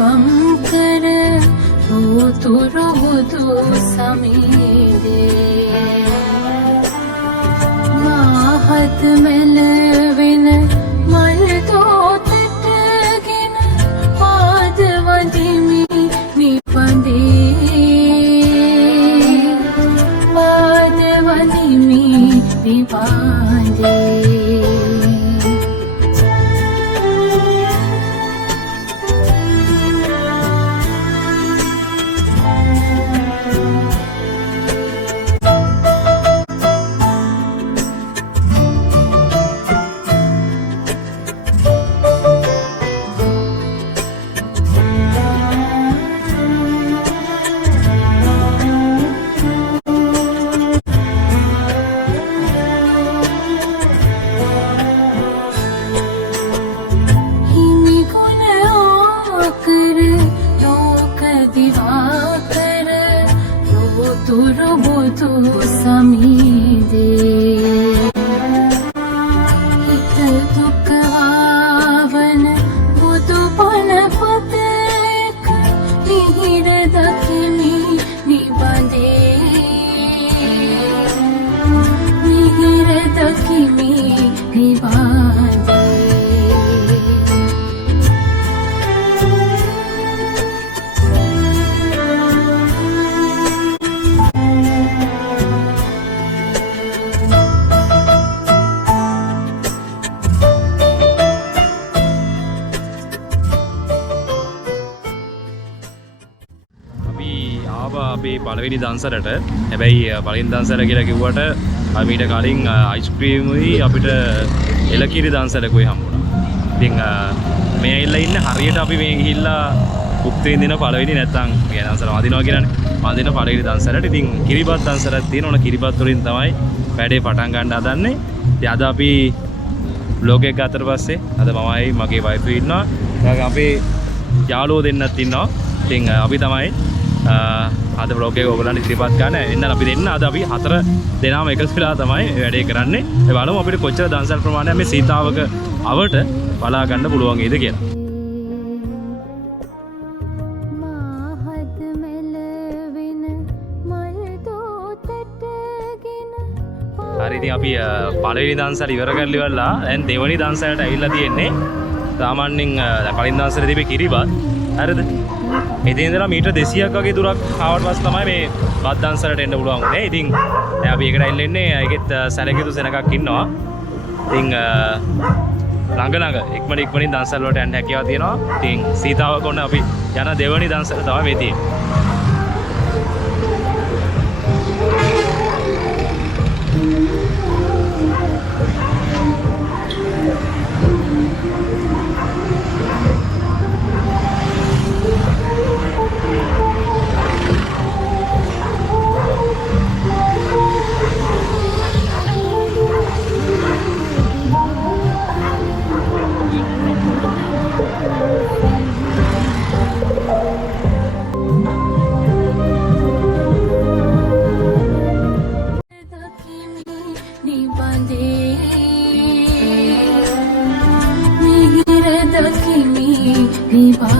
වම්කර උතුරු බුදු සමීරේ මාහත් මෙලවෙන මල් තෝතටගෙන පාද වදිමි නිපඳේ පාද වදිමි නිපඳේ පළවෙනි දන්සරට හැබැයි පළවෙනි දන්සර කියලා කිව්වට මීට කලින් අයිස්ක්‍රීම් උයි අපිට එලකිරි දන්සරකුයි හම්බුණා. ඉතින් මේ ඇවිල්ලා ඉන්න හරියට අපි මේ ගිහිල්ලා භුක්ති විඳින පළවෙනි නැත්තම් කියන දන්සර වදිනවා කියලානේ. වදින පළවෙනි දන්සරට ඉතින් කිරිබත් දන්සරක් තියෙන ඕන කිරිබත් වලින් තමයි වැඩේ පටන් ගන්න හදන්නේ. ඉතින් අද අපි vlog එක ගත්තට පස්සේ අද මමයි මගේ වයිෆ් ඉන්නවා. ඊළඟ අපේ යාළුවෝ දෙන්නත් ඉන්නවා. ඉතින් අපි තමයි අද vlog එක ඔයගොල්ලන්ට ඉදිරිපත් ගන්න. එන්න අපි දෙන්න අද අපි 4 දෙනාම එකතු වෙලා තමයි වැඩේ කරන්නේ. ඒ බලමු අපිට කොච්චර දන්සල් ප්‍රමාණයක් මේ සීතාවක අවට බලා ගන්න පුළුවන් වේද කියලා. හරි ඉතින් අපි පළවෙනි දන්සල් ඉවර කරලා ඉවරලා දැන් දෙවෙනි දන්සලට ඇවිල්ලා තියෙන්නේ. සාමාන්‍යයෙන් කලින් දන්සලේ තිබේ කිරිබත්. හරිද? ඉතින් ඉඳලා මීටර් 200ක් වගේ දුරක් ආවට පස්සේ තමයි මේ බත් දන්සලට එන්න පුළුවන් උනේ. ඉතින් දැන් අපි ඒකට ඇවිල්ලා ඉන්නේ. ඒකෙත් සැලකිතු සෙනගක් ඉන්නවා. ඉතින් ළඟ ඉක්මනින් දන්සල් වලට යන්න හැකියාව තියෙනවා. ඉතින් සීතාවක ඔන්න අපි යන දෙවෙනි දන්සල තමයි මේ තියෙන්නේ. Niba